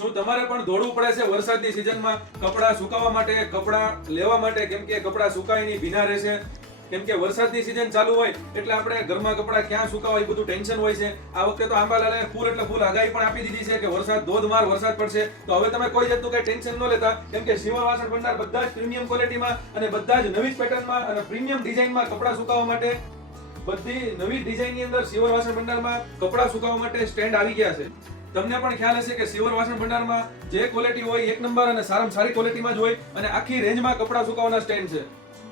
શું તમારે પણ દોડવું પડે છે વરસાદની સિઝનમાં કપડાં સુકાવવા માટે, કપડાં લેવા માટે? કેમ કે કપડાં સુકાય નહીં, ભીના રહેશે. કેમ કે વરસાદની સિઝન ચાલુ હોય એટલે આપણે ઘરમાં કપડાં ક્યાં સુકાવા એ બધું ટેન્શન હોય છે. આ વખતે તો આંબાલાલે ફૂલ એટલે ફૂલ આગાહી પણ આપી દીધી છે કે વરસાદ, ધોધમાર વરસાદ પડશે. તો હવે તમે કોઈ જાતનું કઈ ટેન્શન ન લેતા, કેમ કે શિવર વાસણ ભંડાર બધા જ પ્રીમિયમ ક્વોલિટીમાં અને બધા જ નવી પેટર્નમાં અને પ્રીમિયમ ડિઝાઇનમાં કપડાં સુકાવવા માટે, બધી નવી ડિઝાઇનની અંદર શિવર વાસણ ભંડારમાં કપડાં સુકાવવા માટે સ્ટેન્ડ આવી ગયા છે. તમને પણ ખ્યાલ હશે કે શિવર વાસણ ભંડારમાં જે ક્વોલિટી હોય એક નંબર અને સારામાં સારી ક્વોલિટીમાં જ હોય અને આખી રેન્જમાં કપડાં સુકાવવાના સ્ટેન્ડ છે.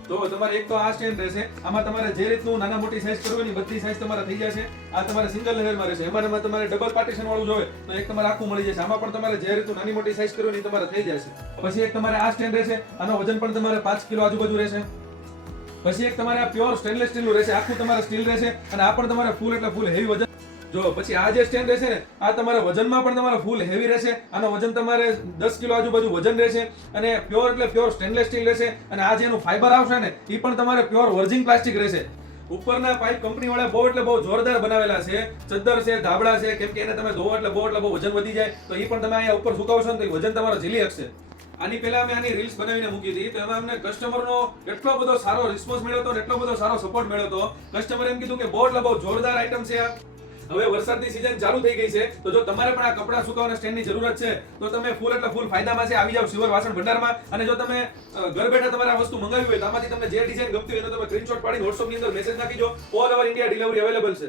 તો તમારે એક તો આ સ્ટેન્ડ રહેશે. આમાં તમારે જે રીતનું નાના મોટી સાઈઝ કરવી હોય બધી સાઈઝ તમારે થઈ જશે. આ તમારે સિંગલ લેવલમાં રહેશે. એમાં તમારે ડબલ પાર્ટીશન વાળું જોઈએ તો એક તમારે આખું મળી જશે. આમાં પણ તમારે જે રીતનું નાની મોટી સાઈઝ કરવી હોય તમારે થઈ જશે. પછી એક તમારે આ સ્ટેન્ડ રહેશે. આનો વજન પણ તમારે 5 કિલો આજુબાજુ રહેશે. પછી એક તમારે આ પ્યોર સ્ટેનલેસ સ્ટીલનું રહેશે. આખું તમારે સ્ટીલ રહેશે અને આ પણ તમારે ફૂલ એટલે ફૂલ હેવી વજન. જો પછી આ જે સ્ટેન્ડ રહેશે ને આ તમારે વજનમાં પણ તમારે ફૂલ હેવી રહેશે. આનો વજન તમારે 10 કિલો આજુબાજુ વજન રહેશે અને પ્યોર એટલે પ્યોર સ્ટેનલેસ સ્ટીલ રહેશે. અને આ જેનું ફાઈબર આવશે ને એ પણ તમારે પ્યોર વર્જિન પ્લાસ્ટિક રહેશે. ઉપરના પાઇપ કંપની વાળા બહુ એટલે બહુ જોરદાર બનાવેલા છે. ચદ્દર છે, ધાબળા છે, કેમ કે એને તમે ધોવો એટલે બહુ વજન વધી જાય. તો એ પણ તમે અહીંયા ઉપર સુકાવશો ને તો વજન તમારો ઝીલી શકશે. આની પહેલા અમે આની રીલ્સ બનાવીને મૂકી હતી તો એમાં અમને કસ્ટમરનો એટલો બધો સારો રિસ્પોન્સ મળ્યો હતો, એટલો બધો સારો સપોર્ટ મળ્યો હતો. કસ્ટમરે એમ કીધું કે બહુ એટલે બહુ જોરદાર આઈટમ છે આ. હવે વરસાદની સિઝન ચાલુ થઈ ગઈ છે તો જો તમારે પણ આ કપડાં સુકાવવાના સ્ટેન્ડની જરૂરત છે તો તમે ફૂલ એટલે ફૂલ ફાયદામાં છે. આવી જાવ શિવર વાસણ ભંડારમાં. અને જો તમે ઘર બેઠા તમારે આ વસ્તુ મંગાવી હોય તો આમાંથી તમને જે ડિઝાઇન ગમતી હોય તો તમે સ્ક્રીનશોટ પાડીને WhatsApp ની અંદર મેસેજ નાખી દો. All over India delivery available છે.